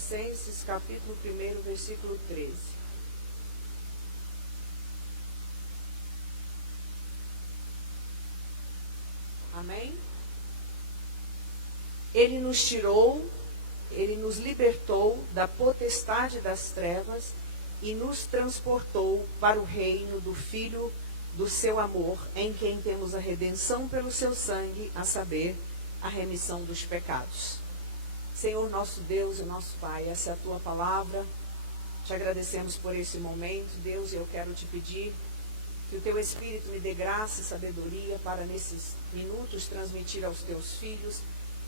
Colossenses, capítulo 1, versículo 13. Amém? Ele nos tirou, ele nos libertou da potestade das trevas e nos transportou para o reino do Filho do seu amor, em quem temos a redenção pelo seu sangue, a saber, a remissão dos pecados. Senhor, nosso Deus e nosso Pai, essa é a tua palavra. Te agradecemos por esse momento, Deus, e eu quero te pedir que o teu Espírito me dê graça e sabedoria para nesses minutos transmitir aos teus filhos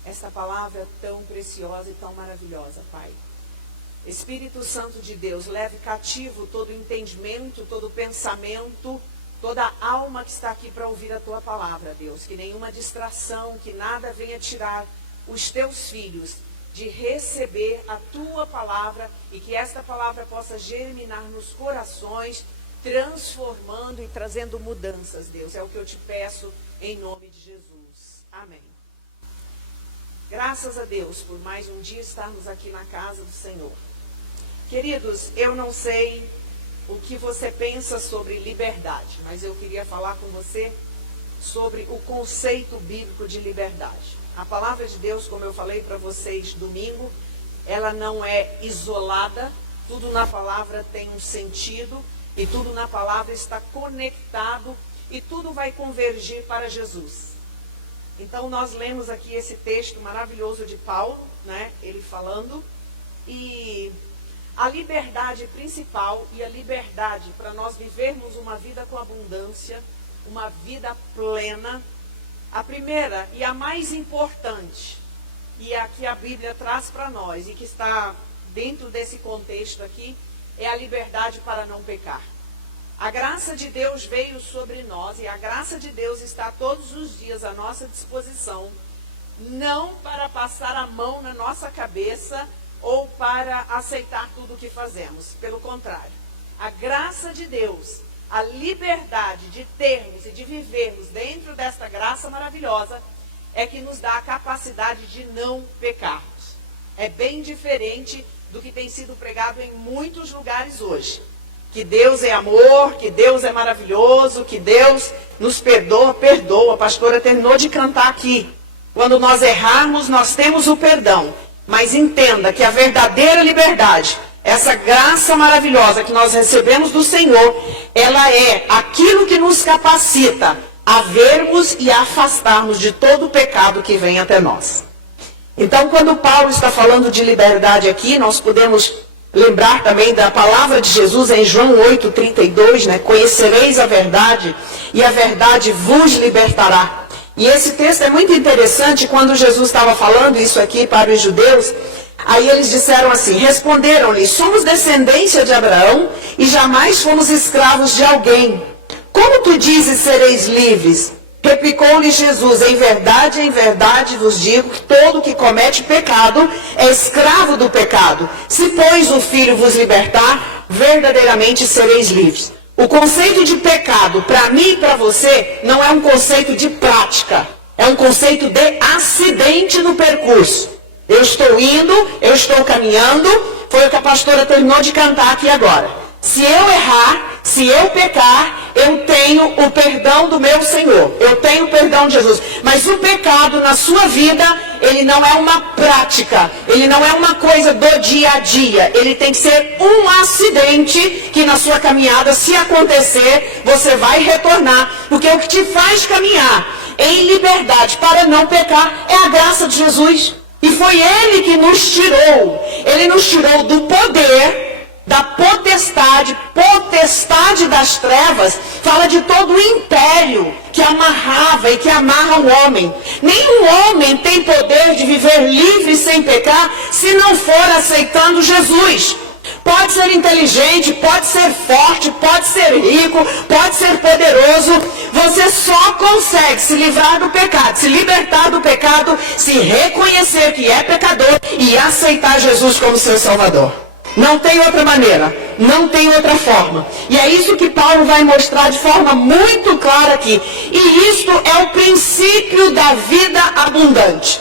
esta palavra tão preciosa e tão maravilhosa, Pai. Espírito Santo de Deus, leve cativo todo entendimento, todo pensamento, toda alma que está aqui para ouvir a tua palavra, Deus. Que nenhuma distração, que nada venha tirar os teus filhos de receber a tua palavra e que esta palavra possa germinar nos corações, transformando e trazendo mudanças, Deus. É o que eu te peço em nome de Jesus. Amém. Graças a Deus por mais um dia estarmos aqui na casa do Senhor. Queridos, eu não sei o que você pensa sobre liberdade, mas eu queria falar com você sobre o conceito bíblico de liberdade. A palavra de Deus, como eu falei para vocês domingo, ela não é isolada, tudo na palavra tem um sentido e tudo na palavra está conectado e tudo vai convergir para Jesus. Então nós lemos aqui esse texto maravilhoso de Paulo, né? Ele falando, e a liberdade principal e a liberdade para nós vivermos uma vida com abundância, uma vida plena, a primeira e a mais importante, e a que a Bíblia traz para nós e que está dentro desse contexto aqui, é a liberdade para não pecar. A graça de Deus veio sobre nós e a graça de Deus está todos os dias à nossa disposição, não para passar a mão na nossa cabeça ou para aceitar tudo o que fazemos. Pelo contrário, a graça de Deus, a liberdade de termos e de vivermos dentro desta graça maravilhosa é que nos dá a capacidade de não pecarmos. É bem diferente do que tem sido pregado em muitos lugares hoje. Que Deus é amor, que Deus é maravilhoso, que Deus nos perdoa. A pastora terminou de cantar aqui. Quando nós errarmos, nós temos o perdão. Mas entenda que a verdadeira liberdade, essa graça maravilhosa que nós recebemos do Senhor, ela é aquilo que nos capacita a vermos e a afastarmos de todo o pecado que vem até nós. Então, quando Paulo está falando de liberdade aqui, nós podemos lembrar também da palavra de Jesus em João 8,32, né? Conhecereis a verdade e a verdade vos libertará. E esse texto é muito interessante. Quando Jesus estava falando isso aqui para os judeus, aí eles disseram assim, responderam-lhe, somos descendência de Abraão e jamais fomos escravos de alguém. Como tu dizes sereis livres? Replicou-lhe Jesus, em verdade vos digo que todo que comete pecado é escravo do pecado. Se, pois, o Filho vos libertar, verdadeiramente sereis livres. O conceito de pecado, para mim e para você, não é um conceito de prática. É um conceito de acidente no percurso. Eu estou indo, eu estou caminhando, foi o que a pastora terminou de cantar aqui agora. Se eu errar, se eu pecar, eu tenho o perdão do meu Senhor. Eu tenho o perdão de Jesus. Mas o pecado na sua vida, ele não é uma prática. Ele não é uma coisa do dia a dia. Ele tem que ser um acidente que na sua caminhada, se acontecer, você vai retornar. Porque o que te faz caminhar em liberdade para não pecar é a graça de Jesus. E foi Ele que nos tirou. Ele nos tirou do poder, da potestade das trevas, fala de todo o império que amarrava e que amarra o homem. Nenhum homem tem poder de viver livre sem pecar se não for aceitando Jesus. Pode ser inteligente, pode ser forte, pode ser rico, pode ser poderoso. Você só consegue se livrar do pecado, se libertar do pecado, se reconhecer que é pecador e aceitar Jesus como seu Salvador. Não tem outra maneira, não tem outra forma. E é isso que Paulo vai mostrar de forma muito clara aqui. E isto é o princípio da vida abundante.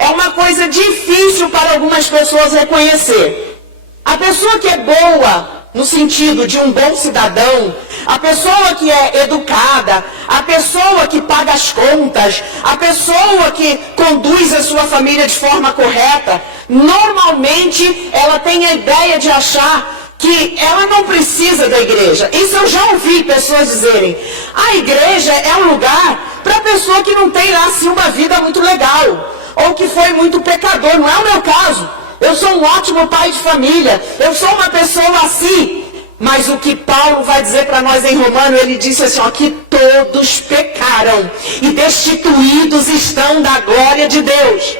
é uma coisa difícil para algumas pessoas reconhecer. A pessoa que é boa, no sentido de um bom cidadão, a pessoa que é educada, a pessoa que paga as contas, a pessoa que conduz a sua família de forma correta, normalmente ela tem a ideia de achar que ela não precisa da igreja. Isso eu já ouvi pessoas dizerem. A igreja é um lugar para pessoa que não tem lá assim uma vida muito legal, ou que foi muito pecador. Não é o meu caso. Eu sou um ótimo pai de família. Eu sou uma pessoa assim. Mas o que Paulo vai dizer para nós em Romano, ele disse assim, ó, que todos pecaram e destituídos estão da glória de Deus.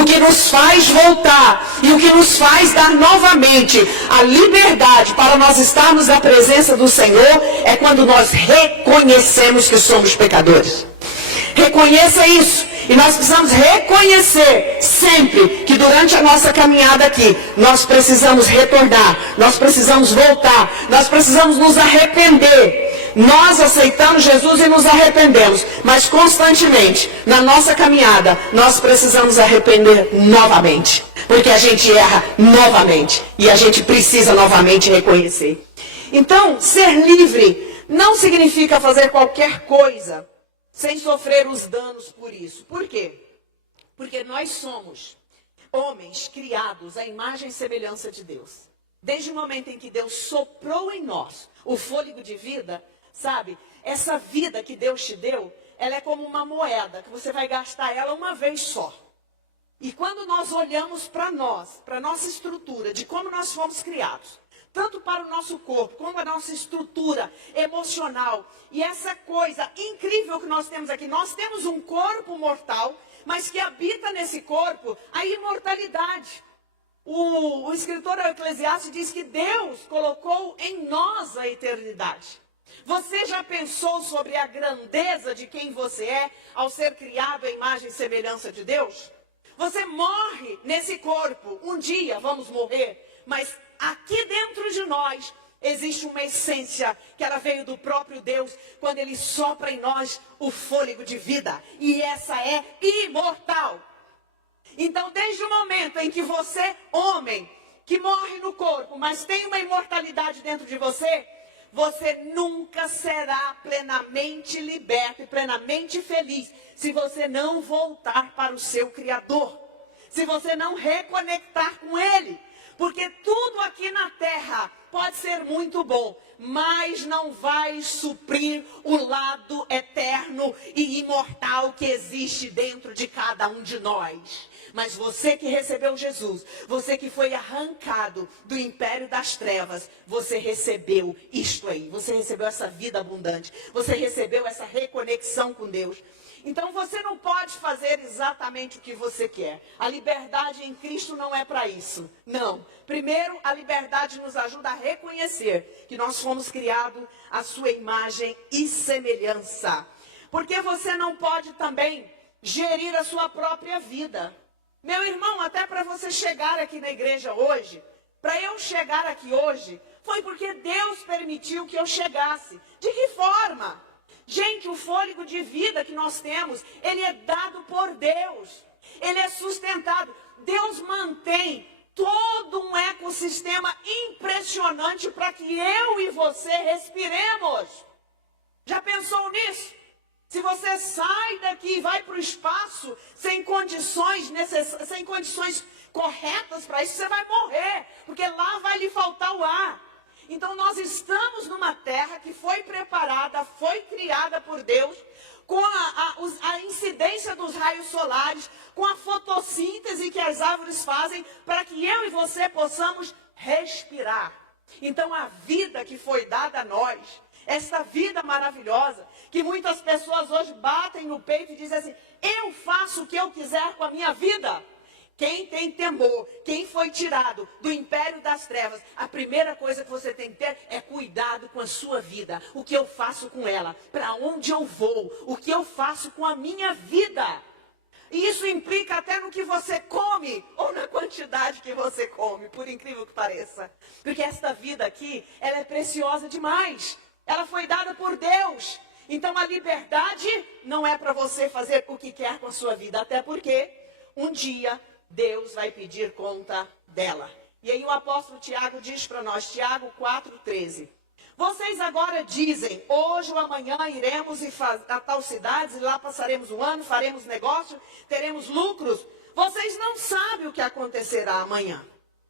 O que nos faz voltar e o que nos faz dar novamente a liberdade para nós estarmos na presença do Senhor é quando nós reconhecemos que somos pecadores. Reconheça isso. E nós precisamos reconhecer sempre que durante a nossa caminhada aqui, nós precisamos retornar, nós precisamos voltar, nós precisamos nos arrepender. Nós aceitamos Jesus e nos arrependemos, mas constantemente, na nossa caminhada, nós precisamos arrepender novamente. Porque a gente erra novamente e a gente precisa novamente reconhecer. Então, ser livre não significa fazer qualquer coisa sem sofrer os danos por isso. Por quê? Porque nós somos homens criados à imagem e semelhança de Deus. Desde o momento em que Deus soprou em nós o fôlego de vida, sabe? Essa vida que Deus te deu, ela é como uma moeda, que você vai gastar ela uma vez só. E quando nós olhamos para nós, para a nossa estrutura, de como nós fomos criados, tanto para o nosso corpo, como a nossa estrutura emocional. E essa coisa incrível que nós temos aqui. Nós temos um corpo mortal, mas que habita nesse corpo a imortalidade. O escritor Eclesiastes diz que Deus colocou em nós a eternidade. Você já pensou sobre a grandeza de quem você é ao ser criado à imagem e semelhança de Deus? Você morre nesse corpo. Um dia vamos morrer, mas aqui dentro de nós existe uma essência que ela veio do próprio Deus quando Ele sopra em nós o fôlego de vida. E essa é imortal. Então, desde o momento em que você, homem, que morre no corpo, mas tem uma imortalidade dentro de você, você nunca será plenamente liberto e plenamente feliz se você não voltar para o seu Criador. Se você não reconectar com Ele. Porque tudo aqui na terra pode ser muito bom, mas não vai suprir o lado eterno e imortal que existe dentro de cada um de nós. Mas você que recebeu Jesus, você que foi arrancado do império das trevas, você recebeu isto aí, você recebeu essa vida abundante, você recebeu essa reconexão com Deus. Então você não pode fazer exatamente o que você quer. A liberdade em Cristo não é para isso. Não. Primeiro, a liberdade nos ajuda a reconhecer que nós fomos criados à sua imagem e semelhança. Porque você não pode também gerir a sua própria vida. Meu irmão, até para você chegar aqui na igreja hoje, para eu chegar aqui hoje, foi porque Deus permitiu que eu chegasse. De que forma? Gente, o fôlego de vida que nós temos, ele é dado por Deus. Ele é sustentado. Deus mantém todo um ecossistema impressionante para que eu e você respiremos. Já pensou nisso? Se você sai daqui e vai para o espaço sem condições corretas para isso, você vai morrer, porque lá vai lhe faltar o ar. Então nós estamos numa terra que foi preparada, foi criada por Deus, com a incidência dos raios solares, com a fotossíntese que as árvores fazem, para que eu e você possamos respirar. Então a vida que foi dada a nós, essa vida maravilhosa, que muitas pessoas hoje batem no peito e dizem assim, eu faço o que eu quiser com a minha vida. Quem tem temor, quem foi tirado do império das trevas, a primeira coisa que você tem que ter é cuidado com a sua vida. O que eu faço com ela? Para onde eu vou? O que eu faço com a minha vida? E isso implica até no que você come, ou na quantidade que você come, por incrível que pareça. Porque esta vida aqui, ela é preciosa demais. Ela foi dada por Deus. Então a liberdade não é para você fazer o que quer com a sua vida, até porque um dia Deus vai pedir conta dela. E aí o apóstolo Tiago diz para nós, Tiago 4,13. Vocês agora dizem, hoje ou amanhã iremos a tal cidades e lá passaremos um ano, faremos negócio, teremos lucros. Vocês não sabem o que acontecerá amanhã.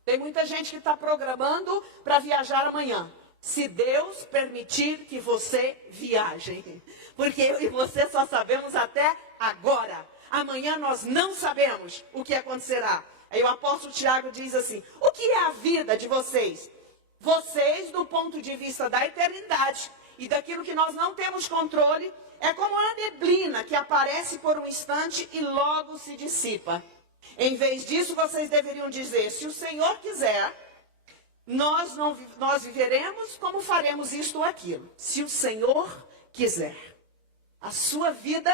Tem muita gente que está programando para viajar amanhã. Se Deus permitir que você viaje. Porque eu e você só sabemos até agora. Amanhã nós não sabemos o que acontecerá. Aí o apóstolo Tiago diz assim, o que é a vida de vocês? Vocês, do ponto de vista da eternidade e daquilo que nós não temos controle, é como a neblina que aparece por um instante e logo se dissipa. Em vez disso, vocês deveriam dizer, se o Senhor quiser, nós viveremos como faremos isto ou aquilo. Se o Senhor quiser. A sua vida,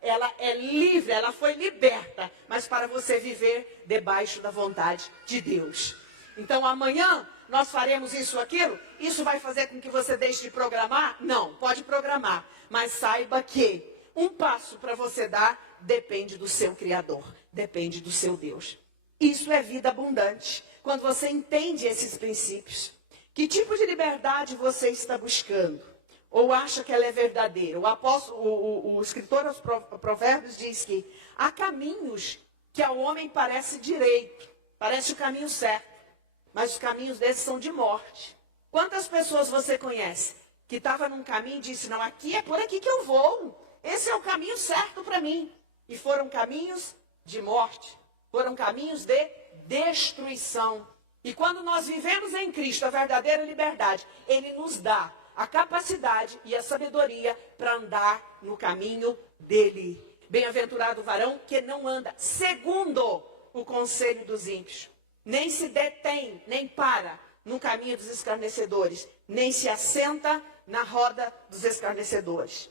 ela é livre, ela foi liberta, mas para você viver debaixo da vontade de Deus. Então amanhã nós faremos isso ou aquilo, isso vai fazer com que você deixe de programar? Não, pode programar, mas saiba que um passo para você dar depende do seu Criador, depende do seu Deus. Isso é vida abundante, quando você entende esses princípios. Que tipo de liberdade você está buscando? Ou acha que ela é verdadeira? O escritor aos Provérbios diz que há caminhos que ao homem parece direito, parece o caminho certo. Mas os caminhos desses são de morte. Quantas pessoas você conhece que estava num caminho e disse, não, aqui é por aqui que eu vou. Esse é o caminho certo para mim. E foram caminhos de morte. Foram caminhos de destruição. E quando nós vivemos em Cristo a verdadeira liberdade, Ele nos dá a capacidade e a sabedoria para andar no caminho dEle. Bem-aventurado o varão que não anda segundo o conselho dos ímpios. Nem se detém, nem para no caminho dos escarnecedores, nem se assenta na roda dos escarnecedores.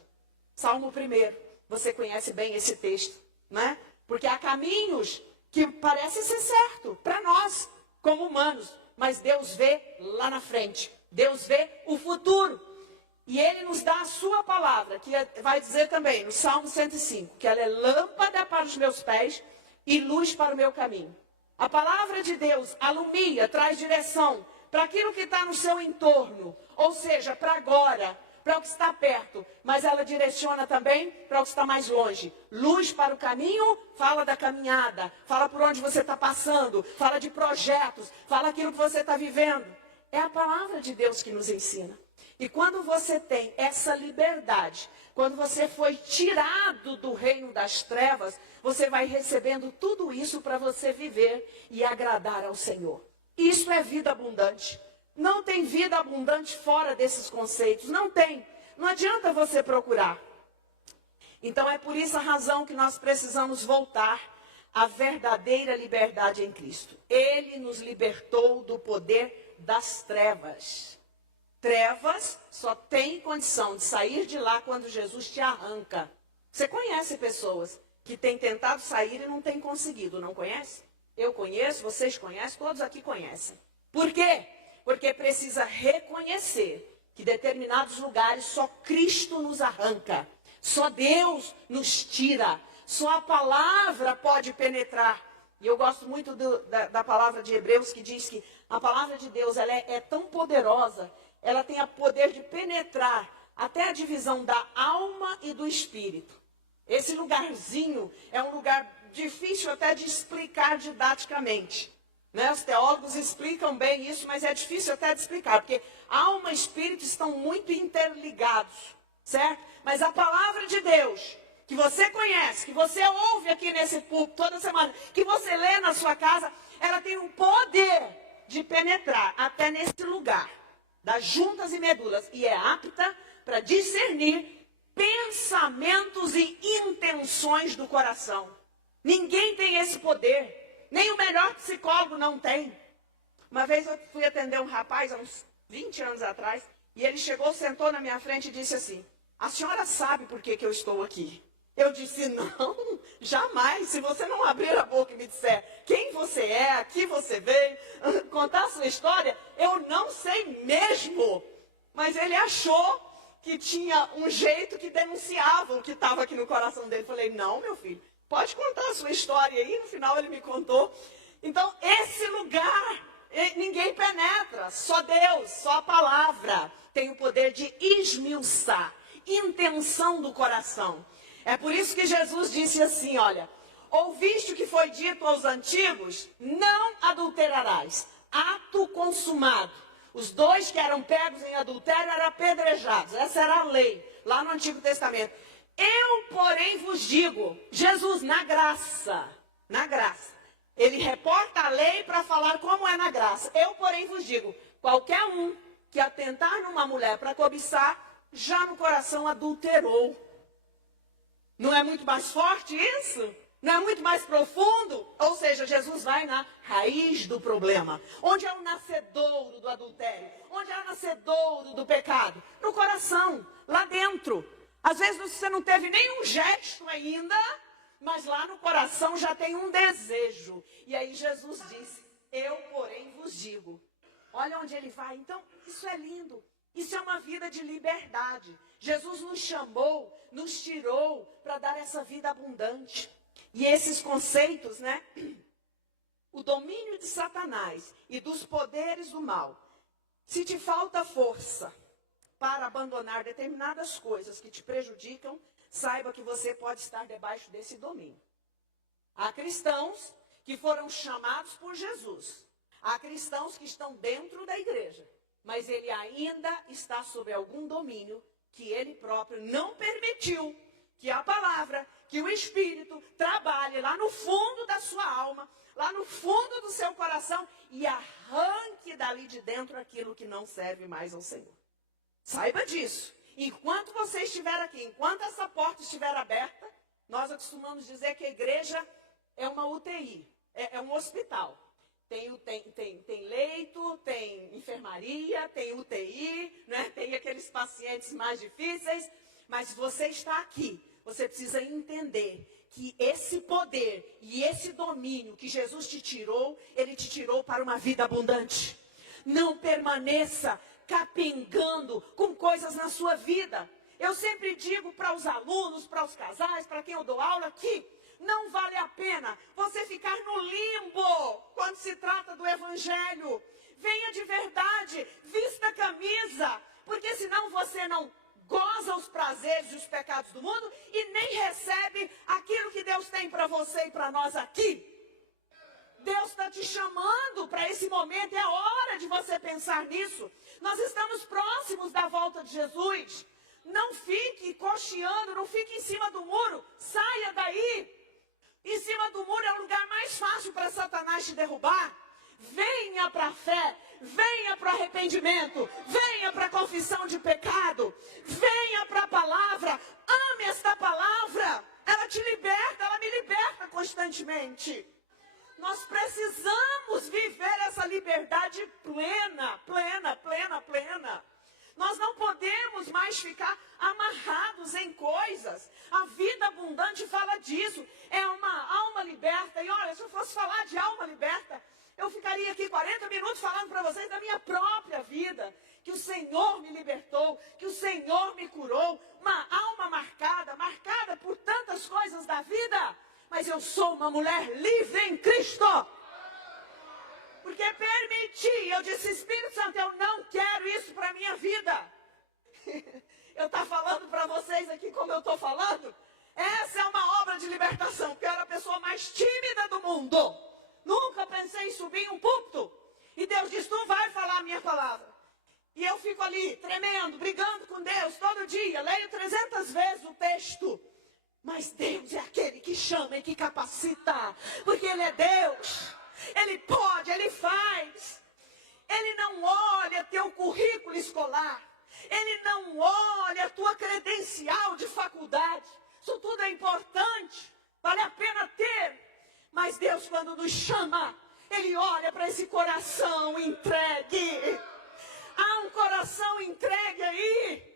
Salmo 1, você conhece bem esse texto, né? Porque há caminhos que parecem ser certos para nós, como humanos, mas Deus vê lá na frente, Deus vê o futuro. E Ele nos dá a sua palavra, que vai dizer também no Salmo 105, que ela é lâmpada para os meus pés e luz para o meu caminho. A palavra de Deus alumia, traz direção para aquilo que está no seu entorno, ou seja, para agora, para o que está perto, mas ela direciona também para o que está mais longe. Luz para o caminho, fala da caminhada, fala por onde você está passando, fala de projetos, fala aquilo que você está vivendo. É a palavra de Deus que nos ensina. E quando você tem essa liberdade, quando você foi tirado do reino das trevas, você vai recebendo tudo isso para você viver e agradar ao Senhor. Isso é vida abundante. Não tem vida abundante fora desses conceitos. Não tem. Não adianta você procurar. Então é por isso a razão que nós precisamos voltar à verdadeira liberdade em Cristo. Ele nos libertou do poder das trevas. Trevas só tem condição de sair de lá quando Jesus te arranca. Você conhece pessoas que têm tentado sair e não têm conseguido, não conhece? Eu conheço, vocês conhecem, todos aqui conhecem. Por quê? Porque precisa reconhecer que determinados lugares só Cristo nos arranca. Só Deus nos tira. Só a palavra pode penetrar. E eu gosto muito da palavra de Hebreus, que diz que a palavra de Deus ela é tão poderosa, ela tem o poder de penetrar até a divisão da alma e do espírito. Esse lugarzinho é um lugar difícil até de explicar didaticamente. Né? Os teólogos explicam bem isso, mas é difícil até de explicar, porque alma e espírito estão muito interligados, certo? Mas a palavra de Deus, que você conhece, que você ouve aqui nesse púlpito toda semana, que você lê na sua casa, ela tem um poder de penetrar até nesse lugar, das juntas e medulas, e é apta para discernir pensamentos e intenções do coração. Ninguém tem esse poder, nem o melhor psicólogo não tem. Uma vez eu fui atender um rapaz, há uns 20 anos atrás, e ele chegou, sentou na minha frente e disse assim, a senhora sabe por que eu estou aqui? Eu disse, não, jamais. Se você não abrir a boca e me disser quem você é, aqui você veio, contar a sua história, eu não sei mesmo. Mas ele achou que tinha um jeito que denunciava o que estava aqui no coração dele. Falei, não, meu filho, Pode contar a sua história aí, no final ele me contou. Então, esse lugar, ninguém penetra, só Deus, só a palavra tem o poder de esmiuçar, intenção do coração. É por isso que Jesus disse assim, olha, ouviste o que foi dito aos antigos, não adulterarás, ato consumado. Os dois que eram pegos em adultério eram apedrejados, essa era a lei, lá no Antigo Testamento. Eu, porém, vos digo, Jesus, na graça, ele reporta a lei para falar como é na graça. Eu, porém, vos digo, qualquer um que atentar numa mulher para cobiçar, já no coração adulterou. Não é muito mais forte isso? Não é muito mais profundo? Ou seja, Jesus vai na raiz do problema. Onde é o nascedouro do adultério? Onde é o nascedouro do pecado? No coração, lá dentro. Às vezes você não teve nenhum gesto ainda, mas lá no coração já tem um desejo. E aí Jesus diz, eu porém vos digo. Olha onde ele vai. Então, isso é lindo. Isso é uma vida de liberdade. Jesus nos chamou, nos tirou para dar essa vida abundante. E esses conceitos, né? O domínio de Satanás e dos poderes do mal. Se te falta força para abandonar determinadas coisas que te prejudicam, saiba que você pode estar debaixo desse domínio. Há cristãos que foram chamados por Jesus. Há cristãos que estão dentro da igreja, mas ele ainda está sob algum domínio que ele próprio não permitiu que a palavra, que o Espírito trabalhe lá no fundo da sua alma, lá no fundo do seu coração e arranque dali de dentro aquilo que não serve mais ao Senhor. Saiba disso. Enquanto você estiver aqui, enquanto essa porta estiver aberta, nós costumamos dizer que a igreja é uma UTI, é um hospital. Tem leito, tem enfermaria, tem UTI, né? Tem aqueles pacientes mais difíceis, mas se você está aqui, você precisa entender que esse poder e esse domínio que Jesus te tirou, ele te tirou para uma vida abundante. Não permaneça capengando com coisas na sua vida. Eu sempre digo para os alunos, para os casais, para quem eu dou aula aqui, não vale a pena você ficar no limbo quando se trata do evangelho. Venha de verdade, vista a camisa, porque senão você não goza os prazeres e os pecados do mundo e nem recebe aquilo que Deus tem para você e para nós aqui. Deus está te chamando para esse momento, é hora de você pensar nisso. Nós estamos próximos da volta de Jesus. Não fique cocheando, não fique em cima do muro, saia daí. Em cima do muro é o lugar mais fácil para Satanás te derrubar. Venha para a fé, venha para o arrependimento, venha para a confissão de pecado, venha para a palavra, ame esta palavra, ela te liberta, ela me liberta constantemente. Nós precisamos viver essa liberdade plena, plena, plena, plena. Nós não podemos mais ficar amarrados em coisas. A vida abundante fala disso. É uma alma liberta. E olha, se eu fosse falar de alma liberta, eu ficaria aqui 40 minutos falando para vocês da minha própria vida. Que o Senhor me libertou, que o Senhor me curou. Uma alma marcada por tantas coisas da vida. Mas eu sou uma mulher livre em Cristo. Porque permiti, eu disse, Espírito Santo, eu não quero isso para a minha vida. Eu estou falando para vocês aqui como eu estou falando. Essa é uma obra de libertação, porque eu era a pessoa mais tímida do mundo. Nunca pensei em subir em um púlpito. E Deus disse, tu vai falar a minha palavra. E eu fico ali, tremendo, brigando com Deus todo dia. Leio 300 vezes o texto. Mas Deus é aquele que chama e que capacita. Porque Ele é Deus. Ele pode, Ele faz. Ele não olha teu currículo escolar. Ele não olha a tua credencial de faculdade. Isso tudo é importante. Vale a pena ter. Mas Deus, quando nos chama, Ele olha para esse coração entregue. Há um coração entregue aí.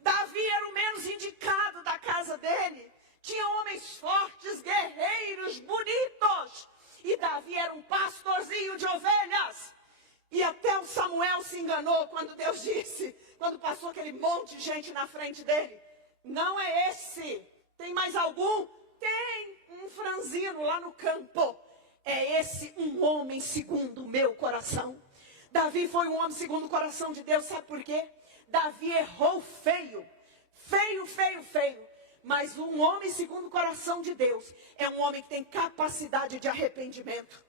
Davi era o menos indicado da casa dele. Tinha homens fortes, guerreiros, bonitos. E Davi era um pastorzinho de ovelhas. E até o Samuel se enganou quando Deus disse, quando passou aquele monte de gente na frente dele. Não é esse. Tem mais algum? Tem. um franzino lá no campo. É esse um homem segundo o meu coração. Davi foi um homem segundo o coração de Deus, sabe por quê? Davi errou feio. Feio, feio, feio. Mas um homem segundo o coração de Deus é um homem que tem capacidade de arrependimento.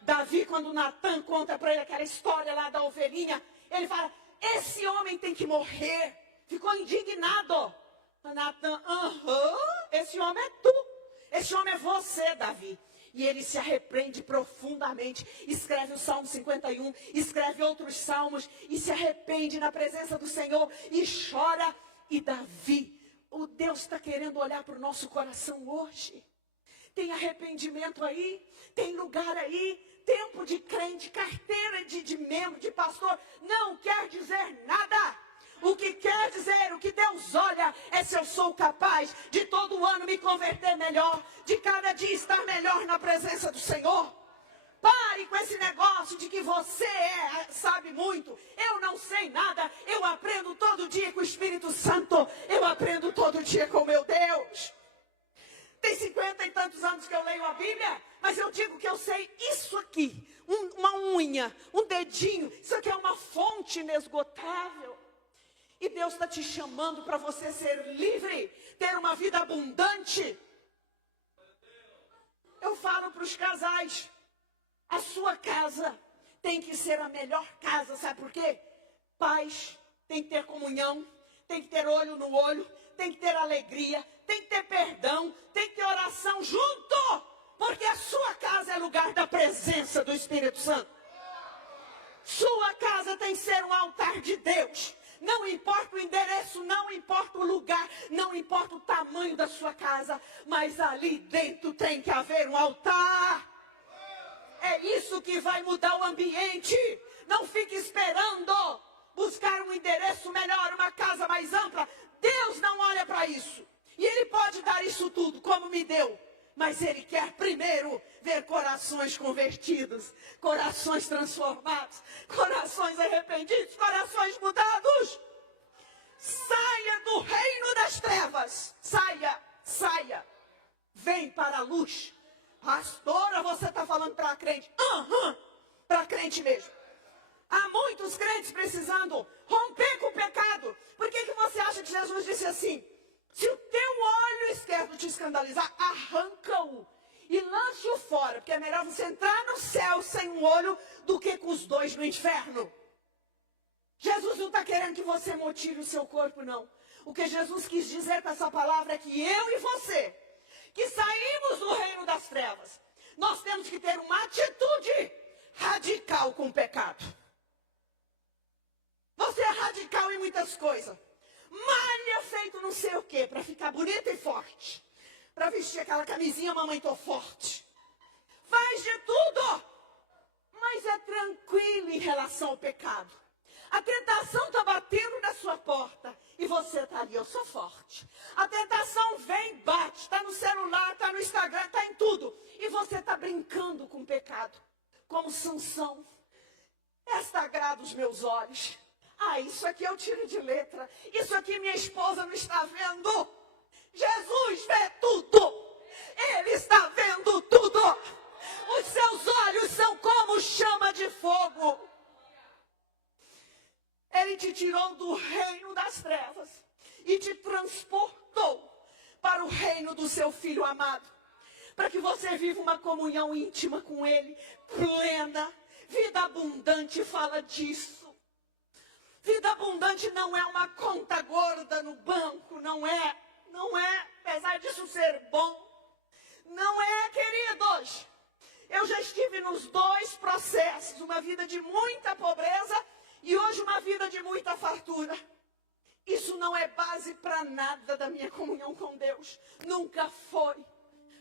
Davi, quando Natan conta para ele aquela história lá da ovelhinha, ele fala, esse homem tem que morrer. Ficou indignado. Natan, esse homem é tu. Esse homem é você, Davi. E ele se arrepende profundamente. Escreve o Salmo 51, escreve outros salmos e se arrepende na presença do Senhor e chora. E Davi, o Deus está querendo olhar para o nosso coração hoje. Tem arrependimento aí, tem lugar aí, tempo de crente, carteira de membro, de pastor, não quer dizer nada. O que quer dizer, o que Deus olha, é se eu sou capaz de todo ano me converter melhor, de cada dia estar melhor na presença do Senhor. Pare com esse negócio de que você sabe muito. Eu não sei nada, eu aprendo todo dia com o Espírito Santo, eu aprendo todo dia com meu Deus. Tem 50 e tantos anos que eu leio a Bíblia, mas eu digo que eu sei isso aqui, uma unha, um dedinho, isso aqui é uma fonte inesgotável. E Deus está te chamando para você ser livre, ter uma vida abundante. Eu falo para os casais, a sua casa tem que ser a melhor casa, sabe por quê? Paz, tem que ter comunhão, tem que ter olho no olho, tem que ter alegria, tem que ter perdão, tem que ter oração junto, porque a sua casa é lugar da presença do Espírito Santo. Sua casa tem que ser um altar de Deus. Não importa o endereço, não importa o lugar, não importa o tamanho da sua casa, mas ali dentro tem que haver um altar. É isso que vai mudar o ambiente. Não fique esperando buscar um endereço melhor, uma casa mais ampla. Deus não olha para isso. E Ele pode dar isso tudo, como me deu. Mas Ele quer primeiro ver corações convertidos, corações transformados, corações arrependidos, corações mudados. Saia do reino das trevas. Saia. Vem para a luz. Pastora, você está falando para crente? Para crente mesmo. Há muitos crentes precisando romper com o pecado. Por que você acha que Jesus disse assim? Se o teu olho esquerdo te escandalizar, arranca-o e lance-o fora. Porque é melhor você entrar no céu sem um olho do que com os dois no inferno. Jesus não está querendo que você motile o seu corpo, não. O que Jesus quis dizer com essa palavra é que eu e você, que saímos do reino das trevas, nós temos que ter uma atitude radical com o pecado. Você é radical em muitas coisas. Malha feito não sei o quê, para ficar bonita e forte. Para vestir aquela camisinha, mamãe, tô forte. Faz de tudo, mas é tranquilo em relação ao pecado. A tentação está batendo na sua porta e você está ali, eu sou forte. A tentação vem, bate, está no celular, está no Instagram, está em tudo. E você está brincando com o pecado, como Sansão. Esta agrada os meus olhos. Isso aqui eu tiro de letra. Isso aqui minha esposa não está vendo. Jesus vê tudo. Ele está vendo tudo. Os seus olhos são como chama de fogo. Ele te tirou do reino das trevas e te transportou para o reino do seu Filho amado. Para que você viva uma comunhão íntima com Ele, plena. Vida abundante fala disso. Vida abundante não é uma conta gorda no banco, não é, apesar disso ser bom. Não é, queridos. Eu já estive nos dois processos, uma vida de muita pobreza e hoje uma vida de muita fartura. Isso não é base para nada da minha comunhão com Deus. Nunca foi.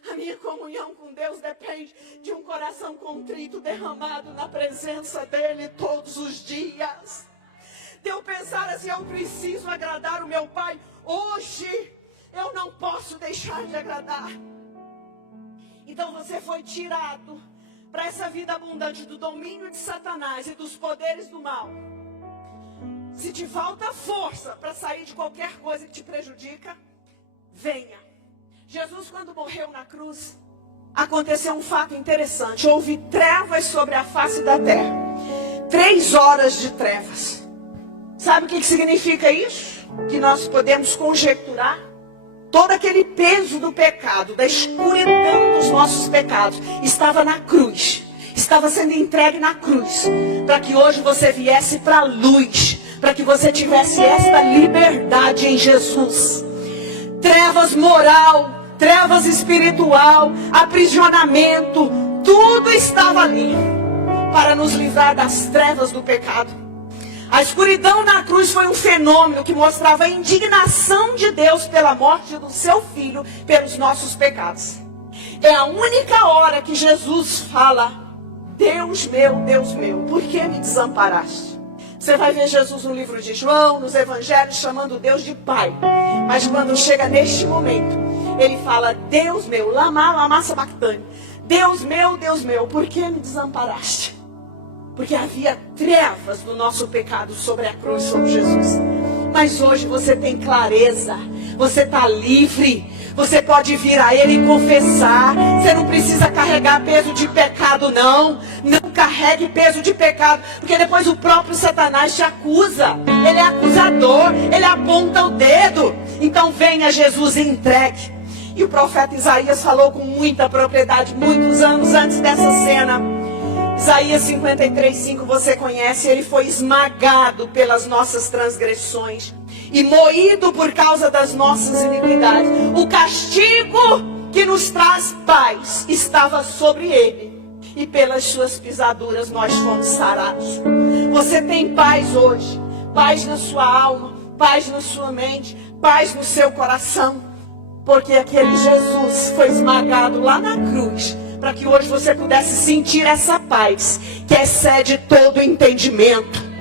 A minha comunhão com Deus depende de um coração contrito, derramado na presença dEle todos os dias. De eu pensar assim, eu preciso agradar o meu Pai. Hoje eu não posso deixar de agradar. Então você foi tirado para essa vida abundante do domínio de Satanás e dos poderes do mal. Se te falta força para sair de qualquer coisa que te prejudica, venha. Jesus, quando morreu na cruz, aconteceu um fato interessante. Houve trevas sobre a face da terra. 3 horas de trevas. Sabe o que significa isso? Que nós podemos conjecturar. Todo aquele peso do pecado, da escuridão dos nossos pecados, estava na cruz. Estava sendo entregue na cruz. Para que hoje você viesse para a luz. Para que você tivesse esta liberdade em Jesus. Trevas moral, trevas espiritual, aprisionamento, tudo estava ali para nos livrar das trevas do pecado. A escuridão na cruz foi um fenômeno que mostrava a indignação de Deus pela morte do seu filho pelos nossos pecados. É a única hora que Jesus fala: Deus meu, por que me desamparaste? Você vai ver Jesus no livro de João, nos evangelhos, chamando Deus de Pai. Mas quando chega neste momento, ele fala: Deus meu, lama sabachthani. Deus meu, por que me desamparaste? Porque havia trevas do nosso pecado sobre a cruz, sobre Jesus. Mas hoje você tem clareza, você está livre. Você pode vir a Ele e confessar. Você não precisa carregar peso de pecado, não. Não carregue peso de pecado, porque depois o próprio Satanás te acusa. Ele é acusador, ele aponta o dedo. Então venha Jesus e entregue. E o profeta Isaías falou com muita propriedade, muitos anos antes dessa cena. Isaías 53:5, você conhece. Ele foi esmagado pelas nossas transgressões e moído por causa das nossas iniquidades. O castigo que nos traz paz estava sobre ele, e pelas suas pisaduras nós fomos sarados. Você tem paz hoje, paz na sua alma, paz na sua mente, paz no seu coração, porque aquele Jesus foi esmagado lá na cruz, para que hoje você pudesse sentir essa paz que excede todo entendimento.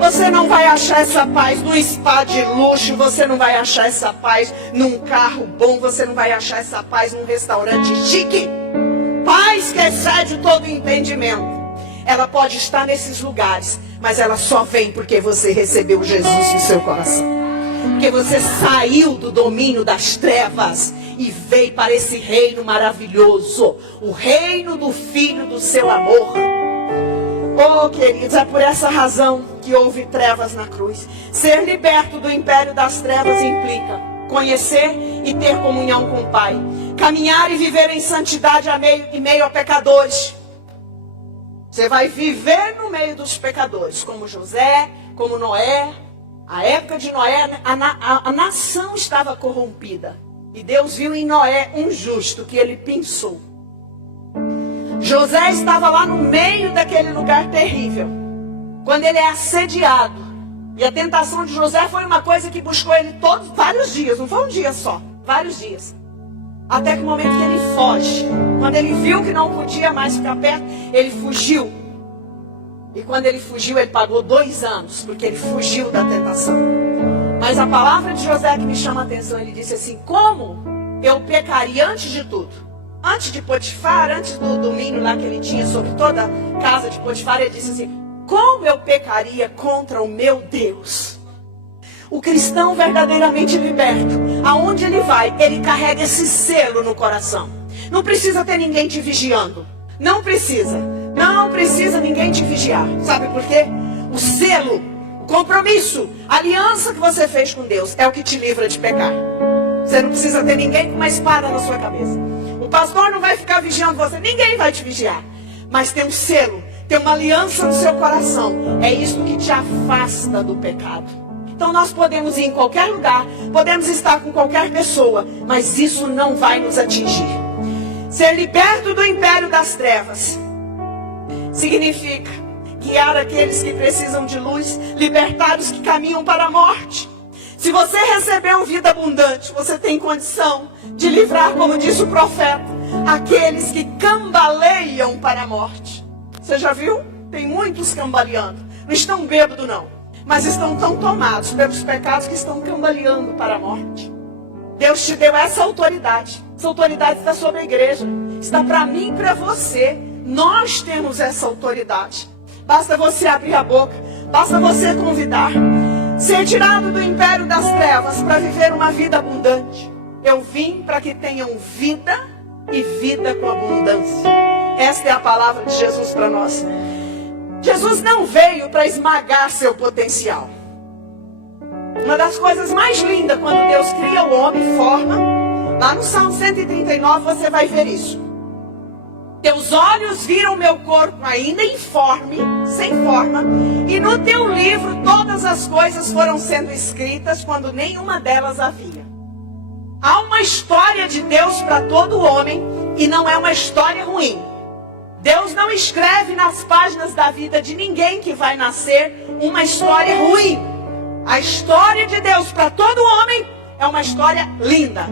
Você não vai achar essa paz num spa de luxo, você não vai achar essa paz num carro bom, você não vai achar essa paz num restaurante chique. Paz que excede todo entendimento. Ela pode estar nesses lugares, mas ela só vem porque você recebeu Jesus no seu coração. Porque você saiu do domínio das trevas e veio para esse reino maravilhoso, o reino do Filho do seu amor. Oh, queridos, é por essa razão que houve trevas na cruz. Ser liberto do império das trevas implica conhecer e ter comunhão com o Pai. Caminhar e viver em santidade em meio a pecadores. Você vai viver no meio dos pecadores, como José, como Noé. A época de Noé, a nação estava corrompida. E Deus viu em Noé um justo que ele pensou. José estava lá no meio daquele lugar terrível, quando ele é assediado. E a tentação de José foi uma coisa que buscou ele vários dias, não foi um dia só, vários dias. Até que o momento que ele foge. Quando ele viu que não podia mais ficar perto, ele fugiu. E quando ele fugiu, ele pagou 2 anos, porque ele fugiu da tentação. Mas a palavra de José que me chama a atenção, ele disse assim: como eu pecaria antes de tudo? Antes de Potifar, antes do domínio lá que ele tinha sobre toda a casa de Potifar, ele disse assim: como eu pecaria contra o meu Deus? O cristão verdadeiramente liberto, aonde ele vai, ele carrega esse selo no coração. Não precisa ter ninguém te vigiando. Não precisa ninguém te vigiar. Sabe por quê? O selo, o compromisso, a aliança que você fez com Deus é o que te livra de pecar. Você não precisa ter ninguém com uma espada na sua cabeça. O pastor não vai ficar vigiando você, ninguém vai te vigiar. Mas tem um selo, tem uma aliança no seu coração. É isso que te afasta do pecado. Então nós podemos ir em qualquer lugar, podemos estar com qualquer pessoa, mas isso não vai nos atingir. Ser liberto do império das trevas significa guiar aqueles que precisam de luz, libertar os que caminham para a morte. Se você recebeu vida abundante, você tem condição de livrar, como disse o profeta, aqueles que cambaleiam para a morte. Você já viu? Tem muitos cambaleando. Não estão bêbados não, mas estão tão tomados pelos pecados que estão cambaleando para a morte. Deus te deu essa autoridade. Essa autoridade está sobre a igreja. Está para mim e para você. Nós temos essa autoridade. Basta você abrir a boca. Basta você convidar. Ser tirado do império das trevas para viver uma vida abundante. Eu vim para que tenham vida e vida com abundância. Esta é a palavra de Jesus para nós. Jesus não veio para esmagar seu potencial. Uma das coisas mais lindas quando Deus cria o homem e forma, lá no Salmo 139 você vai ver isso. Teus olhos viram meu corpo ainda informe, sem forma, e no teu livro todas as coisas foram sendo escritas quando nenhuma delas havia. Há uma história de Deus para todo homem e não é uma história ruim. Deus não escreve nas páginas da vida de ninguém que vai nascer uma história ruim. A história de Deus para todo homem é uma história linda.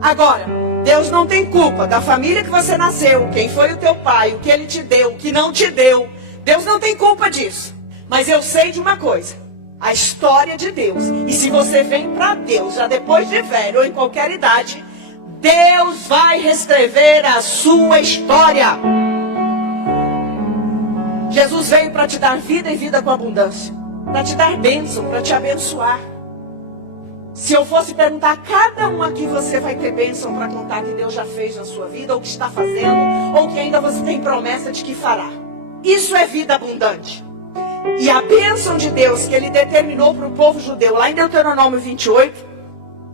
Agora, Deus não tem culpa da família que você nasceu, quem foi o teu pai, o que ele te deu, o que não te deu. Deus não tem culpa disso. Mas eu sei de uma coisa, a história de Deus. E se você vem para Deus, já depois de velho ou em qualquer idade, Deus vai reescrever a sua história. Jesus veio para te dar vida e vida com abundância. Para te dar bênção, para te abençoar. Se eu fosse perguntar a cada um aqui, você vai ter bênção para contar que Deus já fez na sua vida, ou que está fazendo, ou que ainda você tem promessa de que fará. Isso é vida abundante. E a bênção de Deus que Ele determinou para o povo judeu, lá em Deuteronômio 28,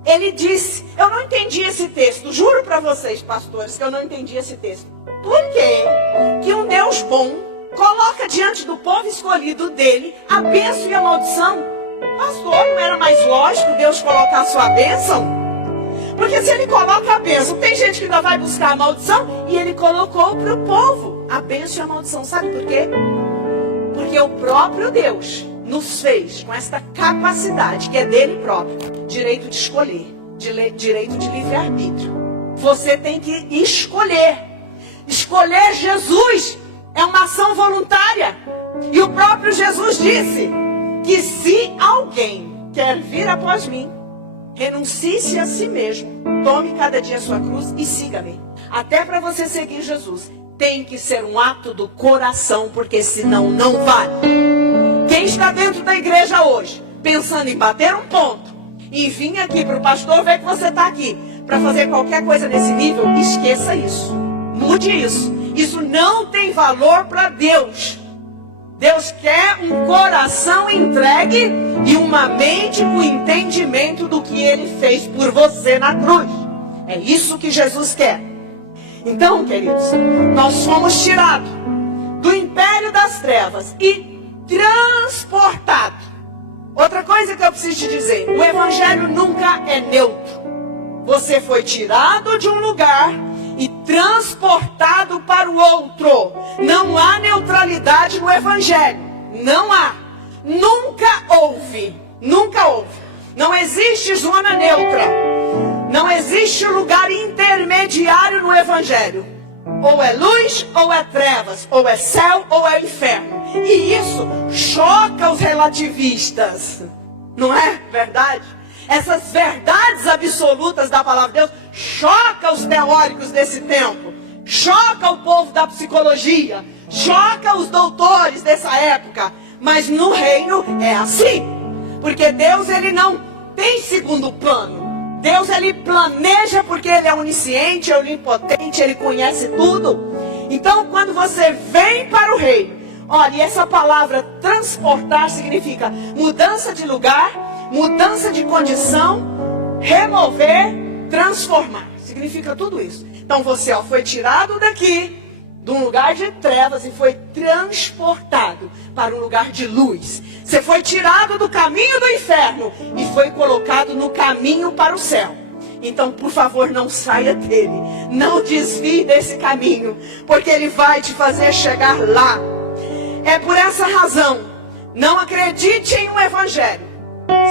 Ele disse, eu não entendi esse texto, juro para vocês, pastores, que eu não entendi esse texto. Por que um Deus bom coloca diante do povo escolhido dele a bênção e a maldição? Pastor, não era mais lógico Deus colocar a sua bênção? Porque se Ele coloca a bênção, tem gente que ainda vai buscar a maldição, e Ele colocou para o povo a bênção e a maldição. Sabe por quê? Porque o próprio Deus nos fez com esta capacidade, que é dele próprio, direito de escolher, direito de livre-arbítrio. Você tem que escolher. Escolher Jesus é uma ação voluntária. E o próprio Jesus disse que se alguém quer vir após mim, renuncie-se a si mesmo, tome cada dia a sua cruz e siga-me. Até para você seguir Jesus, tem que ser um ato do coração, porque senão não vale. Quem está dentro da igreja hoje, pensando em bater um ponto, e vir aqui para o pastor ver que você está aqui, para fazer qualquer coisa nesse nível, esqueça isso. Mude isso. Isso não tem valor para Deus. Deus quer um coração entregue e uma mente com entendimento do que Ele fez por você na cruz. É isso que Jesus quer. Então, queridos, nós fomos tirados do império das trevas e transportados. Outra coisa que eu preciso te dizer, o evangelho nunca é neutro. Você foi tirado de um lugar e transportado para o outro. Não há neutralidade no evangelho. Não há. Nunca houve. Nunca houve. Não existe zona neutra. Não existe lugar intermediário no evangelho. Ou é luz ou é trevas. Ou é céu ou é inferno. E isso choca os relativistas. Não é verdade? Essas verdades absolutas da palavra de Deus choca os teóricos desse tempo, choca o povo da psicologia, choca os doutores dessa época. Mas no reino é assim, porque Deus ele não tem segundo plano. Deus ele planeja porque ele é onisciente, é onipotente, ele conhece tudo. Então quando você vem para o reino, olha, e essa palavra transportar significa mudança de lugar, mudança de condição, remover, transformar. Significa tudo isso. Então você foi tirado daqui, de um lugar de trevas, e foi transportado para um lugar de luz. Você foi tirado do caminho do inferno e foi colocado no caminho para o céu. Então, por favor, não saia dele. Não desvie desse caminho, porque ele vai te fazer chegar lá. É por essa razão, não acredite em um evangelho.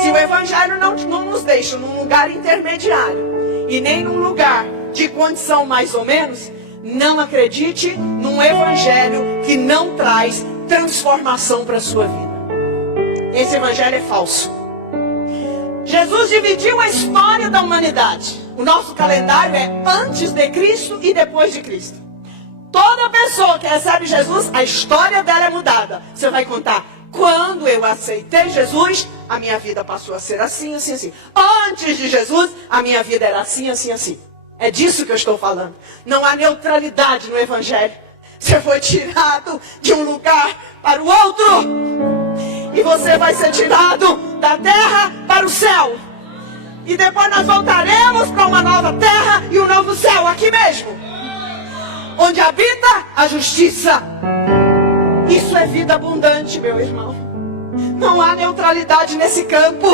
Se o evangelho não nos deixa num lugar intermediário e nem num lugar de condição mais ou menos, não acredite num evangelho que não traz transformação para a sua vida. Esse evangelho é falso. Jesus dividiu a história da humanidade. O nosso calendário é antes de Cristo e depois de Cristo. Toda pessoa que recebe Jesus, a história dela é mudada. Você vai contar: quando eu aceitei Jesus, a minha vida passou a ser assim, assim, assim. Antes de Jesus, a minha vida era assim, assim, assim. É disso que eu estou falando. Não há neutralidade no Evangelho. Você foi tirado de um lugar para o outro. E você vai ser tirado da terra para o céu. E depois nós voltaremos para uma nova terra e um novo céu, aqui mesmo. Onde habita a justiça. Isso é vida abundante, meu irmão. Não há neutralidade nesse campo.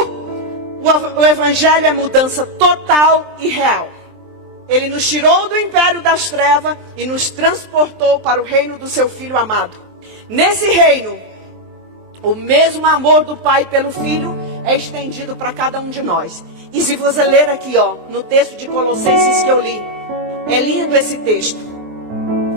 O Evangelho é mudança total e real. Ele nos tirou do império das trevas e nos transportou para o reino do seu Filho amado. Nesse reino, o mesmo amor do Pai pelo Filho é estendido para cada um de nós. E se você ler aqui, no texto de Colossenses que eu li, é lindo esse texto.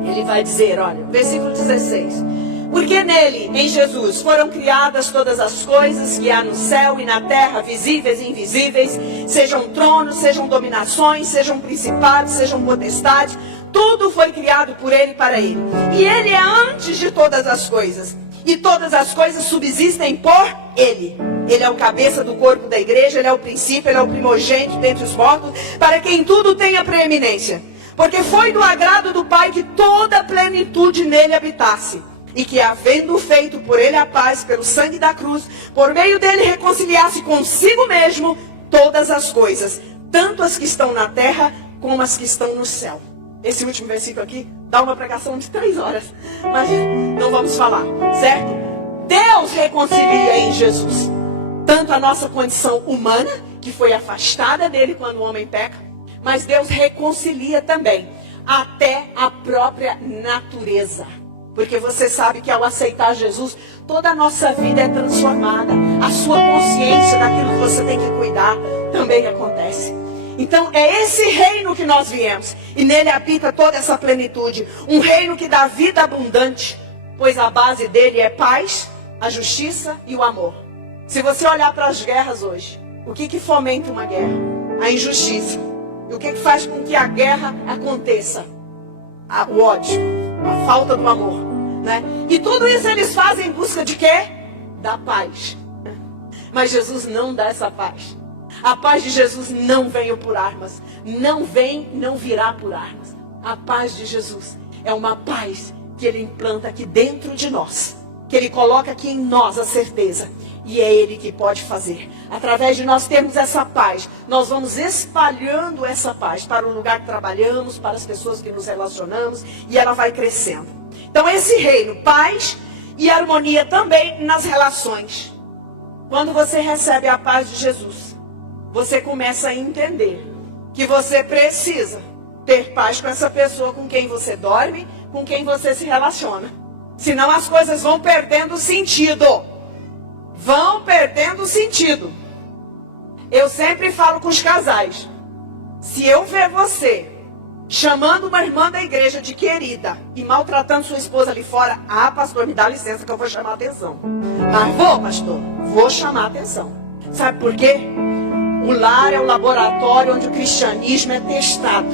Ele vai dizer, olha, versículo 16. Porque nele, em Jesus, foram criadas todas as coisas que há no céu e na terra, visíveis e invisíveis, sejam tronos, sejam dominações, sejam principados, sejam potestades, tudo foi criado por ele e para ele. E ele é antes de todas as coisas, e todas as coisas subsistem por ele. Ele é o cabeça do corpo da igreja, ele é o princípio, ele é o primogênito dentre os mortos, para que em tudo tenha preeminência. Porque foi do agrado do Pai que toda a plenitude nele habitasse. E que, havendo feito por ele a paz pelo sangue da cruz, por meio dele reconciliasse consigo mesmo todas as coisas, tanto as que estão na terra como as que estão no céu. Esse último versículo aqui dá uma pregação de 3 horas, mas não vamos falar, certo? Deus reconcilia em Jesus tanto a nossa condição humana, que foi afastada dele quando o homem peca, mas Deus reconcilia também até a própria natureza. Porque você sabe que ao aceitar Jesus, toda a nossa vida é transformada. A sua consciência daquilo que você tem que cuidar também acontece. Então é esse reino que nós viemos. E nele habita toda essa plenitude. Um reino que dá vida abundante. Pois a base dele é paz, a justiça e o amor. Se você olhar para as guerras hoje, o que fomenta uma guerra? A injustiça. E o que faz com que a guerra aconteça? O ódio, a falta do amor, né? E tudo isso eles fazem em busca de quê? Da paz. Mas Jesus não dá essa paz. A paz de Jesus não veio por armas. Não virá por armas. A paz de Jesus é uma paz que Ele implanta aqui dentro de nós. Que Ele coloca aqui em nós a certeza. E é Ele que pode fazer. Através de nós termos essa paz, nós vamos espalhando essa paz para o lugar que trabalhamos, para as pessoas que nos relacionamos, e ela vai crescendo. Então esse reino, paz e harmonia também nas relações. Quando você recebe a paz de Jesus, você começa a entender que você precisa ter paz com essa pessoa com quem você dorme, com quem você se relaciona. Senão as coisas vão perdendo sentido. Vão perdendo sentido. Eu sempre falo com os casais. Se eu ver você chamando uma irmã da igreja de querida e maltratando sua esposa ali fora, pastor, me dá licença que eu vou chamar a atenção. Mas vou, pastor, vou chamar a atenção. Sabe por quê? O lar é o laboratório onde o cristianismo é testado.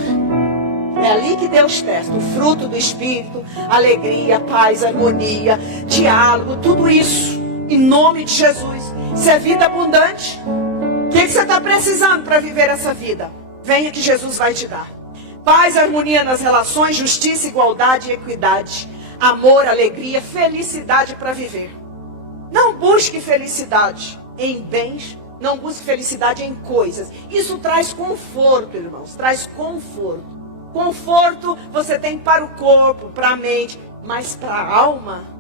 É ali que Deus testa o fruto do Espírito, alegria, paz, harmonia, diálogo, tudo isso. Em nome de Jesus. Isso é vida abundante. O que você está precisando para viver essa vida? Venha que Jesus vai te dar. Paz, harmonia nas relações, justiça, igualdade e equidade. Amor, alegria, felicidade para viver. Não busque felicidade em bens. Não busque felicidade em coisas. Isso traz conforto, irmãos. Traz conforto. Conforto você tem para o corpo, para a mente. Mas para a alma,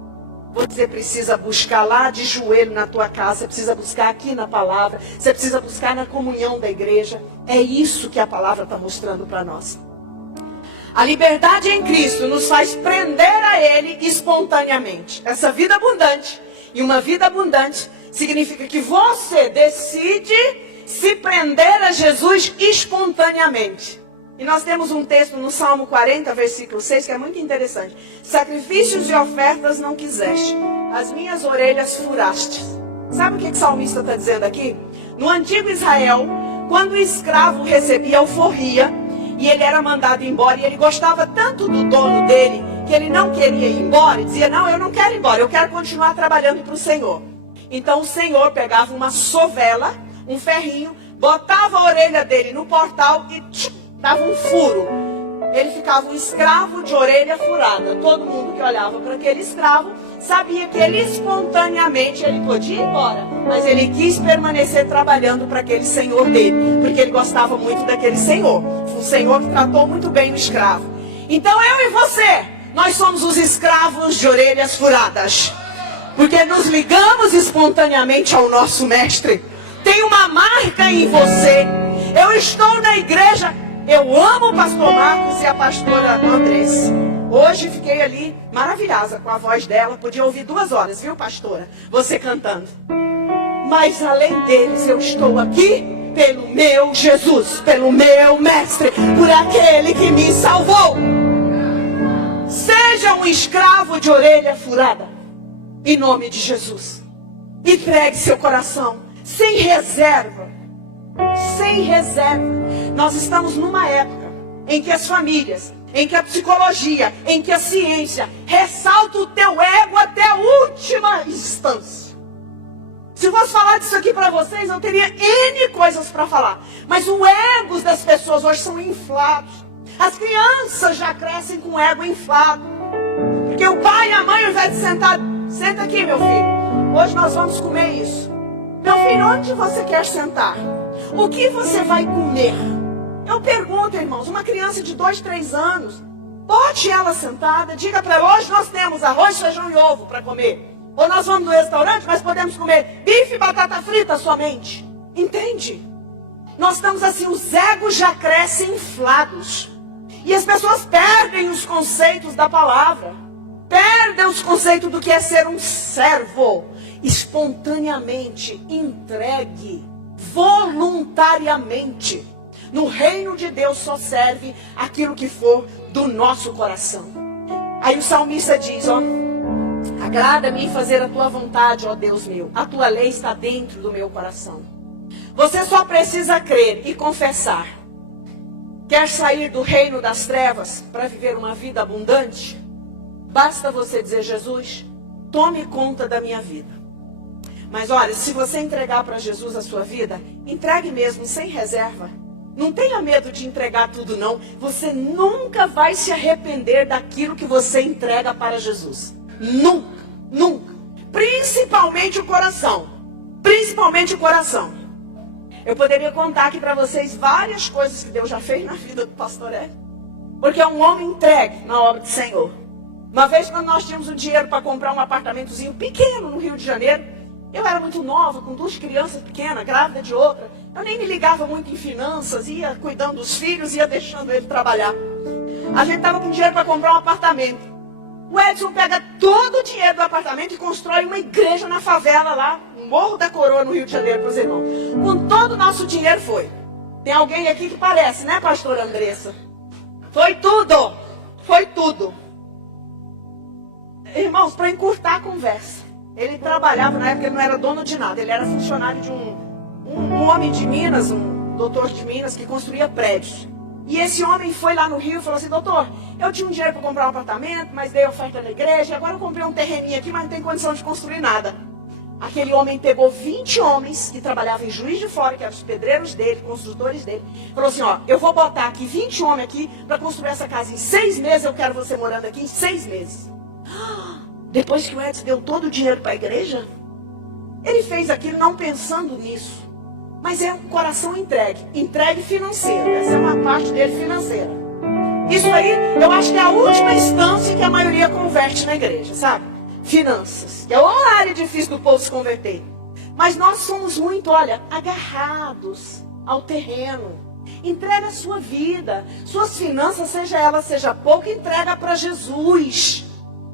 você precisa buscar lá de joelho na tua casa. Você precisa buscar aqui na palavra. Você precisa buscar na comunhão da igreja. É isso que a palavra está mostrando para nós. A liberdade em Cristo nos faz prender a Ele espontaneamente. Essa vida abundante. E uma vida abundante significa que você decide se prender a Jesus espontaneamente. E nós temos um texto no Salmo 40, versículo 6, que é muito interessante. Sacrifícios e ofertas não quiseste, as minhas orelhas furaste. Sabe o que o salmista está dizendo aqui? No antigo Israel, quando o escravo recebia alforria, e ele era mandado embora, e ele gostava tanto do dono dele, que ele não queria ir embora, e dizia, não, eu não quero ir embora, eu quero continuar trabalhando para o Senhor. Então o Senhor pegava uma sovela, um ferrinho, botava a orelha dele no portal e dava um furo. Ele ficava um escravo de orelha furada. Todo mundo que olhava para aquele escravo sabia que ele espontaneamente ele podia ir embora, mas ele quis permanecer trabalhando para aquele senhor dele, porque ele gostava muito daquele senhor. Foi um senhor que tratou muito bem o escravo. Então eu e você, nós somos os escravos de orelhas furadas, porque nos ligamos espontaneamente ao nosso mestre. Tem uma marca em você. Eu estou na igreja. Eu amo o pastor Marcos e a pastora Andressa. Hoje fiquei ali maravilhosa com a voz dela. Podia ouvir 2 horas, viu, pastora? Você cantando. Mas além deles, eu estou aqui pelo meu Jesus, pelo meu mestre, por aquele que me salvou. Seja um escravo de orelha furada, em nome de Jesus. Entregue seu coração, sem reserva. Sem reserva. Nós estamos numa época em que as famílias, em que a psicologia, em que a ciência ressalta o teu ego até a última instância. Se eu fosse falar disso aqui para vocês, eu teria N coisas para falar. Mas o ego das pessoas hoje são inflados. As crianças já crescem com o ego inflado. Porque o pai e a mãe, ao invés de sentar, senta aqui, meu filho. Hoje nós vamos comer isso. Meu filho, onde você quer sentar? O que você vai comer? Eu pergunto, irmãos, uma criança de 2, 3 anos, bote ela sentada, diga para ela, hoje nós temos arroz, feijão e ovo para comer. Ou nós vamos no restaurante, mas podemos comer bife e batata frita somente. Entende? Nós estamos assim, os egos já crescem inflados. E as pessoas perdem os conceitos da palavra. Perdem os conceitos do que é ser um servo. Espontaneamente, entregue, voluntariamente. No reino de Deus só serve aquilo que for do nosso coração. Aí o salmista diz, ó, agrada-me fazer a tua vontade, ó Deus meu. A tua lei está dentro do meu coração. Você só precisa crer e confessar. Quer sair do reino das trevas para viver uma vida abundante? Basta você dizer, Jesus, tome conta da minha vida. Mas olha, se você entregar para Jesus a sua vida, entregue mesmo, sem reserva. Não tenha medo de entregar tudo, não. Você nunca vai se arrepender daquilo que você entrega para Jesus. Nunca, nunca. Principalmente o coração. Principalmente o coração. Eu poderia contar aqui para vocês várias coisas que Deus já fez na vida do pastor Hélio. Porque é um homem entregue na obra do Senhor. Uma vez, quando nós tínhamos o dinheiro para comprar um apartamentozinho pequeno no Rio de Janeiro, eu era muito nova, com 2 crianças pequenas, grávida de outra. Eu nem me ligava muito em finanças, ia cuidando dos filhos, ia deixando ele trabalhar. A gente estava com dinheiro para comprar um apartamento. O Edson pega todo o dinheiro do apartamento e constrói uma igreja na favela lá, no Morro da Coroa, no Rio de Janeiro, para os irmãos. Com todo o nosso dinheiro foi. Tem alguém aqui que parece, né, pastora Andressa? Foi tudo. Foi tudo. Irmãos, para encurtar a conversa. Ele trabalhava, na época ele não era dono de nada, ele era funcionário de um homem de Minas, um doutor de Minas, que construía prédios. E esse homem foi lá no Rio e falou assim, doutor, eu tinha um dinheiro para comprar um apartamento, mas dei oferta na igreja, agora eu comprei um terreninho aqui, mas não tem condição de construir nada. Aquele homem pegou 20 homens que trabalhavam em Juiz de Fora, que eram os pedreiros dele, construtores dele, falou assim, ó, eu vou botar aqui 20 homens aqui para construir essa casa em 6 meses, eu quero você morando aqui em 6 meses. Depois que o Edson deu todo o dinheiro para a igreja, ele fez aquilo não pensando nisso. Mas é um coração entregue. Entregue financeiro. Essa é uma parte dele financeira. Isso aí, eu acho que é a última instância que a maioria converte na igreja, sabe? Finanças. Que é uma área difícil do povo se converter. Mas nós somos muito, olha, agarrados ao terreno. Entrega a sua vida. Suas finanças, seja pouco, entrega para Jesus.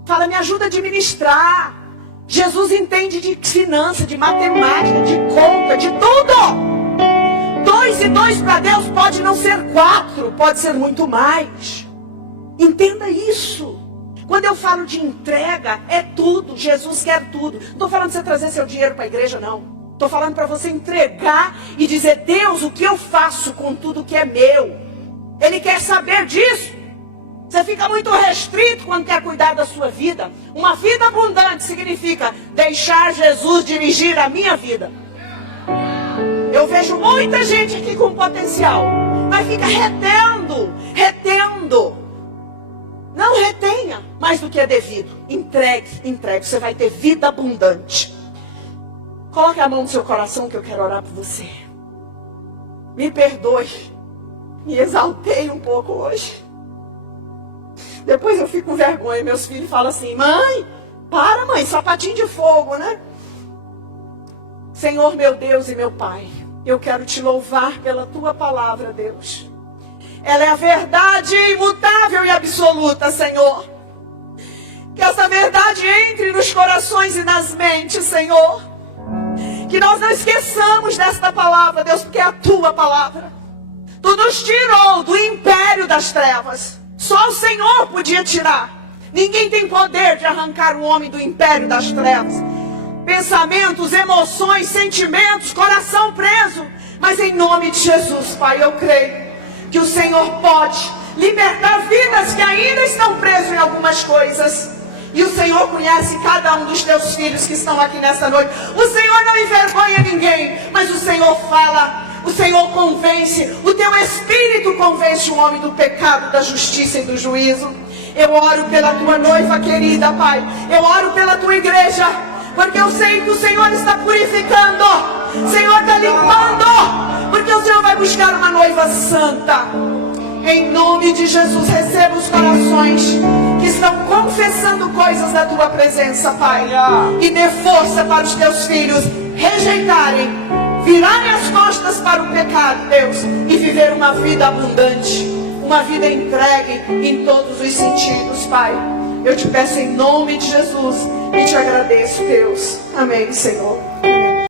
Fala, me ajuda a administrar. Jesus entende de finanças, de matemática, de conta, de tudo. 2 e 2 para Deus pode não ser 4, pode ser muito mais. Entenda isso. Quando eu falo de entrega, é tudo. Jesus quer tudo. Não estou falando de você trazer seu dinheiro para a igreja, não. Estou falando para você entregar e dizer, Deus, o que eu faço com tudo que é meu? Ele quer saber disso. Você fica muito restrito quando quer cuidar da sua vida. Uma vida abundante significa deixar Jesus dirigir a minha vida. Eu vejo muita gente aqui com potencial, mas Pai fica retendo. Não retenha mais do que é devido. Entregue. Você vai ter vida abundante. Coloque a mão no seu coração que eu quero orar por você. Me perdoe. Me exaltei um pouco hoje. Depois eu fico com vergonha. Meus filhos falam assim: mãe, para mãe, sapatinho de fogo, né? Senhor meu Deus e meu Pai, eu quero te louvar pela tua palavra, Deus. Ela é a verdade imutável e absoluta, Senhor. Que essa verdade entre nos corações e nas mentes, Senhor. Que nós não esqueçamos desta palavra, Deus, porque é a tua palavra. Tu nos tirou do império das trevas. Só o Senhor podia tirar. Ninguém tem poder de arrancar o homem do império das trevas. Pensamentos, emoções, sentimentos, coração preso. Mas em nome de Jesus, Pai, eu creio que o Senhor pode libertar vidas que ainda estão presas em algumas coisas. E o Senhor conhece cada um dos teus filhos que estão aqui nessa noite. O Senhor não envergonha ninguém, mas o Senhor fala, o Senhor convence, o teu Espírito convence o homem do pecado, da justiça e do juízo. Eu oro pela tua noiva querida, Pai. Eu oro pela tua igreja, porque eu sei que o Senhor está purificando, o Senhor está limpando, porque o Senhor vai buscar uma noiva santa. Em nome de Jesus, receba os corações que estão confessando coisas da tua presença, Pai. E dê força para os teus filhos rejeitarem, virarem as costas para o pecado, Deus, e viver uma vida abundante, uma vida entregue em todos os sentidos, Pai. Eu te peço em nome de Jesus e te agradeço, Deus. Amém, Senhor.